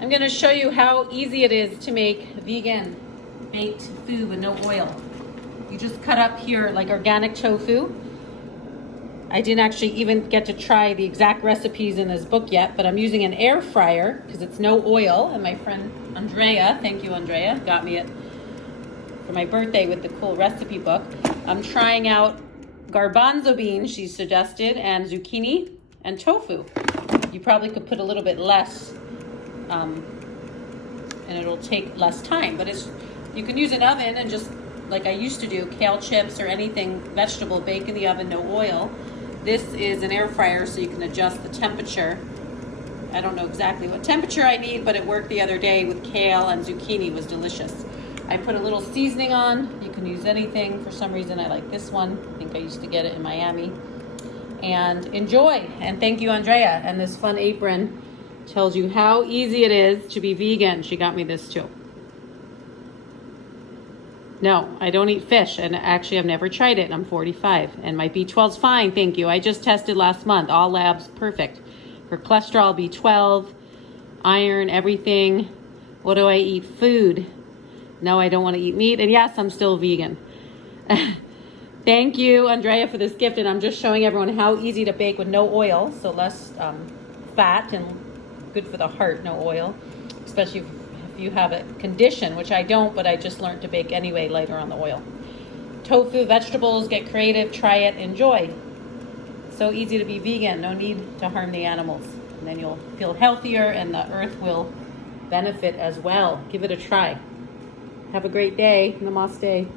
I'm going to show you how easy it is to make vegan baked food with no oil. You just cut up here like organic tofu. I didn't actually even get to try the exact recipes in this book yet, but I'm using an air fryer because it's no oil. And my friend Andrea, thank you Andrea, got me it for my birthday with the cool recipe book. I'm trying out garbanzo beans, she suggested, and zucchini and tofu. You probably could put a little bit less and it'll take less time, but you can use an oven and just like I used to do, kale chips or anything vegetable, bake in the oven, no oil. This is an air fryer, so you can adjust the temperature. I don't know exactly what temperature I need, but it worked the other day with kale and zucchini. It was delicious. I put a little seasoning on. You can use anything. For some reason, I like this one. I think I used to get it in Miami. And enjoy. And thank you, Andrea. And this fun apron tells you how easy it is to be vegan. She got me this too. No, I don't eat fish, and actually I've never tried it. I'm 45, and my B12's fine, thank you. I just tested last month, all labs perfect. For cholesterol, B12, iron, everything. What do I eat? Food. No, I don't want to eat meat, and yes, I'm still vegan. Thank you, Andrea, for this gift, and I'm just showing everyone how easy to bake with no oil, so less fat and good for the heart, no oil, especially if you have a condition, which I don't, but I just learned to bake anyway, lighter on the oil. Tofu, vegetables, get creative, try it, enjoy. So easy to be vegan, no need to harm the animals. And then you'll feel healthier and the earth will benefit as well. Give it a try. Have a great day. Namaste.